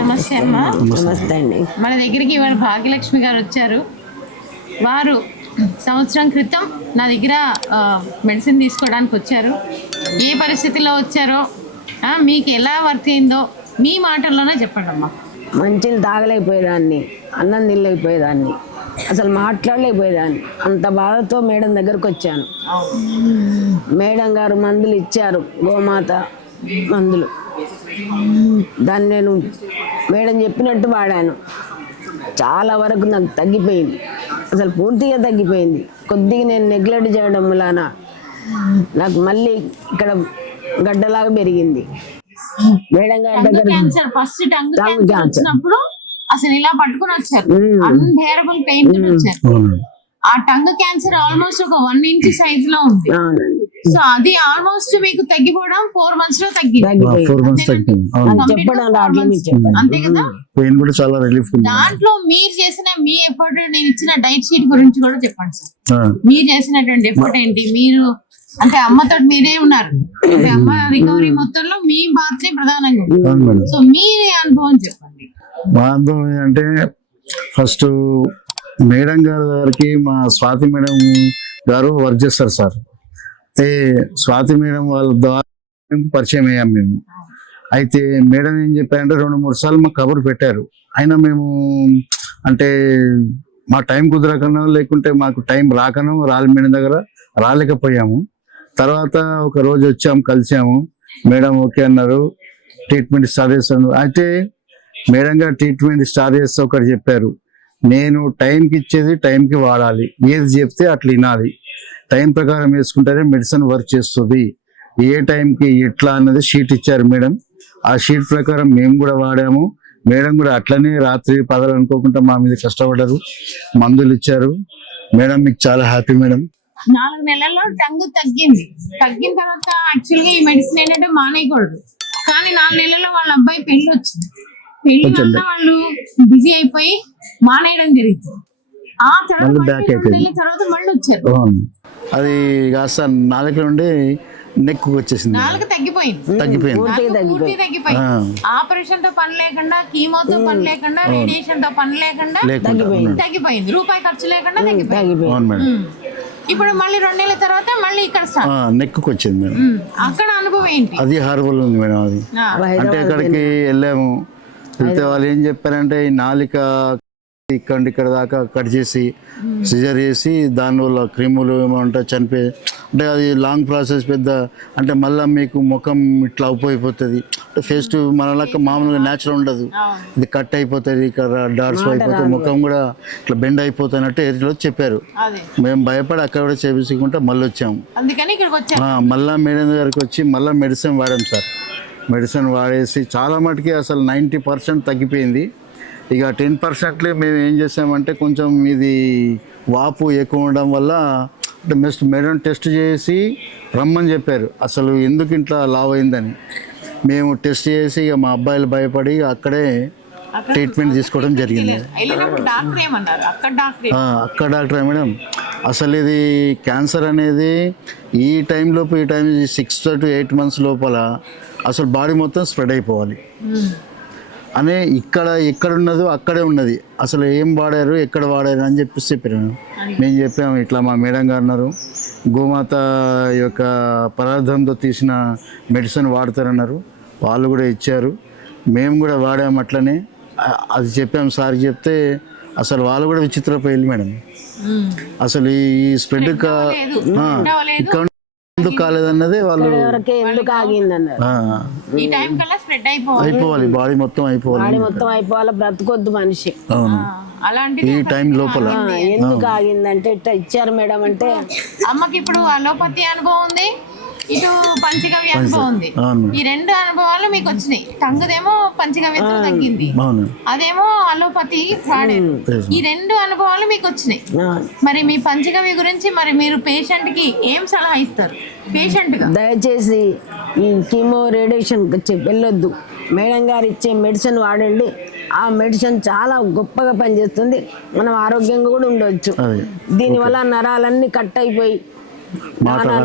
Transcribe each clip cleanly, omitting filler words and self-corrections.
నమస్తే అమ్మా. నమస్తే అండి. మన దగ్గరికి ఇవాళ భాగ్యలక్ష్మి గారు వచ్చారు. వారు సంవత్సరం క్రితం నా దగ్గర మెడిసిన్ తీసుకోవడానికి వచ్చారు. ఏ పరిస్థితిలో వచ్చారో మీకు ఎలా వర్క్ అయిందో మీ మాటల్లోనే చెప్పండి అమ్మా. మంచిని తాగలేకపోయేదాన్ని, అన్నం తినలేకపోయేదాన్ని, అసలు మాట్లాడలేకపోయేదాన్ని. అంత బాధతో మేడం దగ్గరకు వచ్చాను. మేడం గారు మందులు ఇచ్చారు, గోమాత మందులు. దాన్ని నేను మేడం చెప్పినట్టు వాడాను. చాలా వరకు నాకు తగ్గిపోయింది, అసలు పూర్తిగా తగ్గిపోయింది. కొద్దిగా నేను నెగ్లెక్ట్ చేయడం వలన నాకు మళ్ళీ ఇక్కడ గడ్డలాగా పెరిగింది. మేడం గారి దగ్గర ఫస్ట్ టంగ్ వచ్చినప్పుడు అసలు ఇలా పట్టుకుని వచ్చారు, అన్బేరబుల్ పెయిన్ వచ్చారు. ఆ టంగ్ క్యాన్సర్ ఆల్మోస్ట్ ఒక 1 ఇంచ్ సైజ్ లో ఉంది. సో అది ఆల్మోస్ట్ మీకు తగ్గిపోవడం 4 months లో తగ్గింది. అంతే కదా. దాంట్లో మీరు చేసిన మీ ఎఫర్ట్, నేను ఇచ్చిన డైట్ షీట్ గురించి కూడా చెప్పండి సార్. మీరు చేసినటువంటి ఎఫర్ట్ ఏంటి? మీరు అంటే అమ్మతో మీరే ఉన్నారు, అమ్మ రికవరీ మొత్తంలో మీ పాత్రే ప్రధానంగా ఉంది. సో మీరే అనుభవం చెప్పండి. మా అనుభవం అంటే ఫస్ట్ మేడం గారికి మా స్వాతి మేడం గారు వర్క్ చేస్తారు సార్. అయితే స్వాతి మేడం వాళ్ళ ద్వారా పరిచయం అయ్యాం మేము. అయితే మేడం ఏం చెప్పారంటే 2-3 సార్లు మాకు కబురు పెట్టారు. అయినా మేము అంటే మా టైం కుదరకనో లేకుంటే మాకు టైం రాకనో మేడం దగ్గర రాలేకపోయాము. తర్వాత ఒక రోజు వచ్చాము, కలిసాము. మేడం ఓకే అన్నారు, ట్రీట్మెంట్ స్టార్ట్ చేస్తాను. అయితే మేడం గారు ట్రీట్మెంట్ స్టార్ట్ చేస్తే ఒకటి చెప్పారు, నేను టైంకి ఇచ్చేది టైంకి వాడాలి, ఏది చెప్తే అట్లా వినాలి, టైం ప్రకారం వేసుకుంటేనే మెడిసిన్ వర్క్ చేస్తుంది, ఏ టైంకి ఎట్లా అన్నది షీట్ ఇచ్చారు మేడం. ఆ షీట్ ప్రకారం మేము కూడా వాడాము. మేడం కూడా అట్లనే రాత్రి పగలు అనుకోకుండా మా మీద కష్టపడ్డారు, మందులు ఇచ్చారు. మేడం మీకు చాలా హ్యాపీ మేడం. 4 నెలల్లో టంగ్ తగ్గింది. తగ్గిన తర్వాత యాక్చువల్గా ఈ మెడిసిన్ ఏంటంటే మానేయకూడదు, కానీ 4 నెలల్లో వాళ్ళ అబ్బాయి పెళ్లి వచ్చింది. పెళ్లి వల్ల వాళ్ళు బిజీ అయిపోయి మానేయడం జరిగింది. ఆ తర్వాత మళ్ళీ వచ్చారు. అది కాస్త నాలుక నుండి నెక్ వచ్చేసింది, నాలుక తగ్గిపోయింది. ఆపరేషన్ తో పని లేకుండా, కీమోతో పని లేకుండా, రేడియేషన్ తో పని లేకుండా తగ్గిపోయింది. రూపాయి ఖర్చు లేకుండా తగ్గిపోయింది. ఇప్పుడు మళ్ళీ 2 నెలల తర్వాత మళ్ళీ ఇక్కడ నెక్ వచ్చింది మేడం. అక్కడ అనుభవం ఏంటి? అది హార్బల్ ఉంది మేడం. అది అంటే అక్కడికి వెళ్ళాము, వెళ్తే వాళ్ళు ఏం చెప్పారంటే ఈ నాలిక ఇక్కడ దాకా కట్ చేసి సిజర్ చేసి దానివల్ల క్రిములు ఏమంటే చనిపోయి, అంటే అది లాంగ్ ప్రాసెస్ పెద్ద. అంటే మళ్ళీ మీకు ముఖం ఇట్లా అయిపోతుంది, అంటే ఫేస్ టు మనలాగా మామూలుగా న్యాచురల్ ఉండదు, ఇది కట్ అయిపోతుంది, ఇక్కడ డాట్స్ అయిపోతుంది, ముఖం కూడా ఇట్లా బెండ్ అయిపోతున్నట్టు ఎట్లా చెప్పారు. మేము భయపడి అక్కడ కూడా చేపించుకుంటే మళ్ళీ వచ్చాము. మళ్ళీ మేడం దగ్గరికి వచ్చి మళ్ళీ మెడిసిన్ వాడాం సార్. మెడిసిన్ వాడేసి చాలా మటుకి అసలు 90% తగ్గిపోయింది. ఇక 10% మేము ఏం చేసామంటే కొంచెం ఇది వాపు ఎక్కువ ఉండడం వల్ల మేడం టెస్ట్ చేసి రమ్మని చెప్పారు, అసలు ఎందుకు ఇంట్లో లావ్ అయిందని. మేము టెస్ట్ చేసి ఇక మా అబ్బాయిలు భయపడి అక్కడే ట్రీట్మెంట్ తీసుకోవడం జరిగింది. అక్కడ డాక్టర్ మేడం అసలు ఇది క్యాన్సర్ అనేది ఈ టైం 6 to 8 months లోపల అసలు బాడీ మొత్తం స్ప్రెడ్ అయిపోవాలి అనే, ఎక్కడ ఉన్నదో అక్కడే ఉన్నది, అసలు ఏం వాడారు ఎక్కడ వాడారు అని చెప్పారు. మేము చెప్పాము ఇట్లా మా మేడం గారు అన్నారు, గోమాత యొక్క పదార్థంతో తీసిన మెడిసిన్ వాడతారన్నారు. వాళ్ళు కూడా ఇచ్చారు, మేము కూడా వాడాము అట్లనే. అది చెప్పాము సార్ చెప్తే అసలు వాళ్ళు కూడా విచిత్రపోయింది మేడం. అసలు ఈ స్ప్రెడ్ ఇక్కడ ఎందుకు కాలేదన్నదే వాళ్ళు అయిపోవాలి, బాడీ మొత్తం అయిపోవాలి, బ్రతకొద్దు మనిషి ఈ టైం లోపల. ఎందుకు ఆగిందంటే ఇట్లా ఇచ్చారు మేడం. అంటే అమ్మకి ఇప్పుడు అలోపతి అనుభవం ఉంది, ఇటు పంచగవ్య అనుభవం ఉంది. ఈ 2 అనుభవాలు మీకు వచ్చినాయి. టంగుదేమో పంచగవ్యతో తగ్గింది, అదేమో అలోపతి వాడారు. ఈ 2 అనుభవాలు మీకు వచ్చినాయి. మరి మీ పంచగవ్య గురించి మరి మీరు పేషెంట్ కి ఏం సలహా ఇస్తారు? పేషెంట్ గా దయచేసి ఈ కీమో రేడియేషన్ వెళ్ళొద్దు, మేడం గారు ఇచ్చే మెడిసిన్ వాడండి. ఆ మెడిసిన్ చాలా గొప్పగా పనిచేస్తుంది, మనం ఆరోగ్యంగా కూడా ఉండవచ్చు. దీనివల్ల నరాలన్నీ కట్ అయిపోయి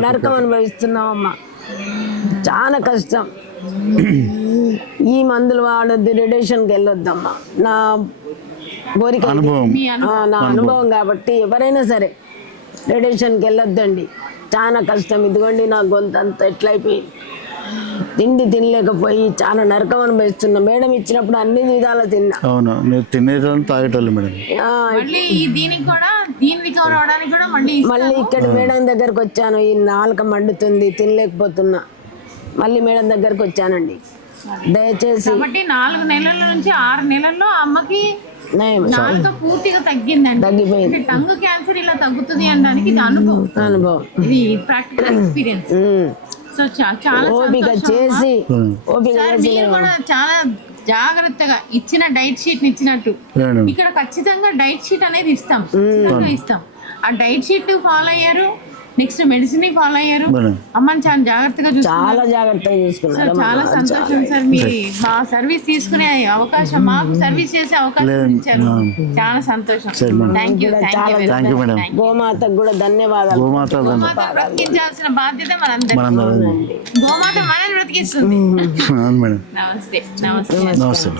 నరకం అనుభవిస్తున్నామమ్మా, చాలా కష్టం. ఈ మందులు వాడొద్దు, రేడియేషన్కి వెళ్ళొద్దమ్మా, నా కోరిక ఇది. అనుభవం మీ నా అనుభవం కాబట్టి ఎవరైనా సరే రేడియేషన్కి వెళ్ళొద్దండి. చాలా కష్టం. ఇదిగోండి నా గొంతు అంతా ఎట్లయిపోయింది, తిండి తినలేకపోయి చాలా నరకం అనుభవిస్తున్నా. మేడం ఇచ్చినప్పుడు అన్ని విధాలు తిన్నా. అవును, మీరు తినేటోళ్ళు తాగేటోళ్ళు మేడం. ఆ, మళ్ళీ దీనికి కూడా దీని రికవర్ అవడానికి కూడా మళ్ళీ మళ్ళీ ఇక్కడ మేడం దగ్గరకు వచ్చాను. ఈ నాలుక మండుతుంది, తినలేకపోతున్నా. మళ్ళీ మేడం దగ్గరకు వచ్చానండి. దయచేసి కాబట్టి 4 నెలల నుంచి 6 నెలల్లో అమ్మకి నయం నాలుక పూర్తిగా తగ్గిందండి. తగ్గిపోయింది. టంగ్ క్యాన్సర్ ఇలా తగ్గుతుంది అనడానికి ఇది అనుభవం, అనుభవం. ఇది ప్రాక్టికల్ ఎక్స్పీరియన్స్. సో చాలా ఓపిక చేసి ఓపిక సార్, చేసి మీరు కూడా చాలా జాగ్రత్తగా ఇచ్చిన డైట్ షీట్ ఇచ్చినట్టు మేడం ఇక్కడ ఖచ్చితంగా డైట్ షీట్ అనేది ఇస్తాం, ఖచ్చితంగా ఇస్తాం. ఆ డైట్ షీట్ ఫాలో అయ్యారు, నెక్స్ట్ మెడిసిన్ ఫాలో అయ్యారు. మేడం అమ్మని చాలా జాగ్రత్తగా చాలా జాగ్రత్తగా సార్, చూసుకున్నారు. చాలా సంతోషం సార్. మీ మా సర్వీస్ తీసుకునే అవకాశం, మాకు సర్వీస్ చేసే అవకాశం ఇచ్చారు. చాలా సంతోషం. Thank you, thank you madam. గోమాతకు కూడా ధన్యవాదాలు. గోమాత గోమాత బ్రతికించాల్సిన బాధ్యత మనందరి. గోమాత మనల్ని బ్రతికిస్తుంది. అవును మేడం. నమస్తే నమస్తే. నమస్తే.